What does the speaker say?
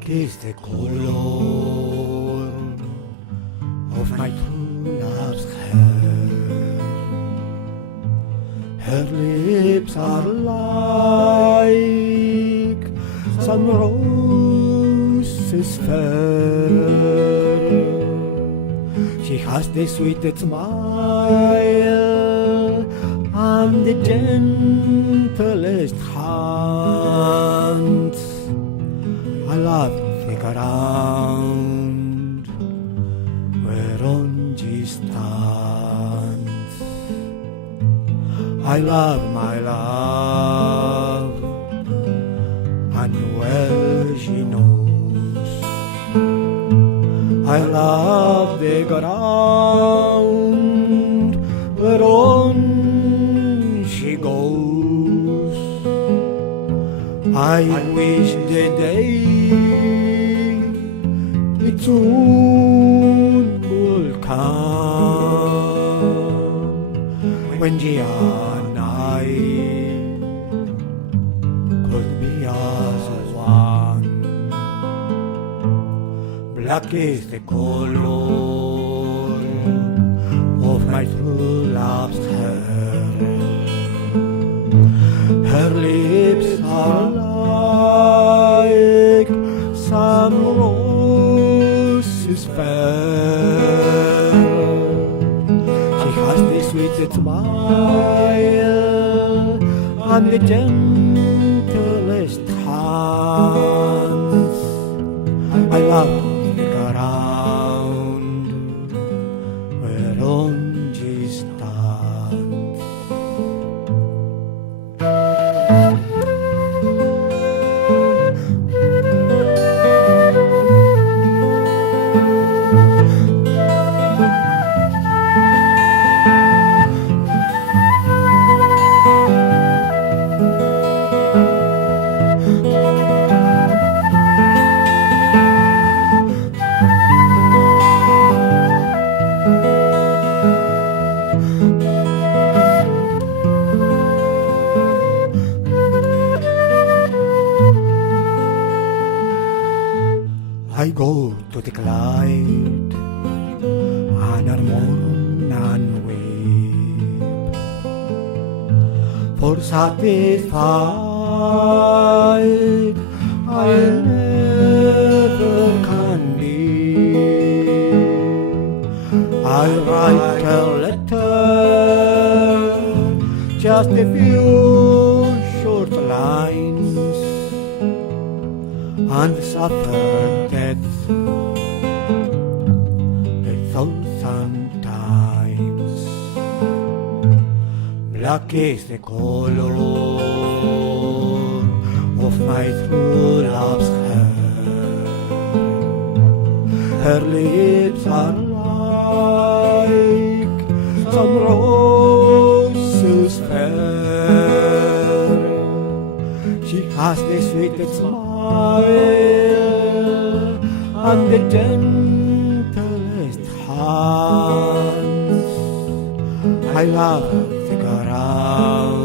Black is the color of my true love's hair. Her lips are like some roses fair. She has the sweetest smile and the gentlest hands. I love the ground whereon she stands. I love my love, and well she knows. I love the ground whereon she goes. I wish the day it soon will come when she and I could be as one. Black is the color of my true love's hair. Her lips are like some roses fair. She has the sweetest smile and the gentlest hands. I love the ground whereon she stands. I go to the Clyde and mourn and weep, for satisfied I never can be. I write a letter, just a few short lines, and suffer death a thousand times. Black is the color of my true love's hair. Her lips are like some roses fair. She has the sweetest smile and the gentlest hands. I love the ground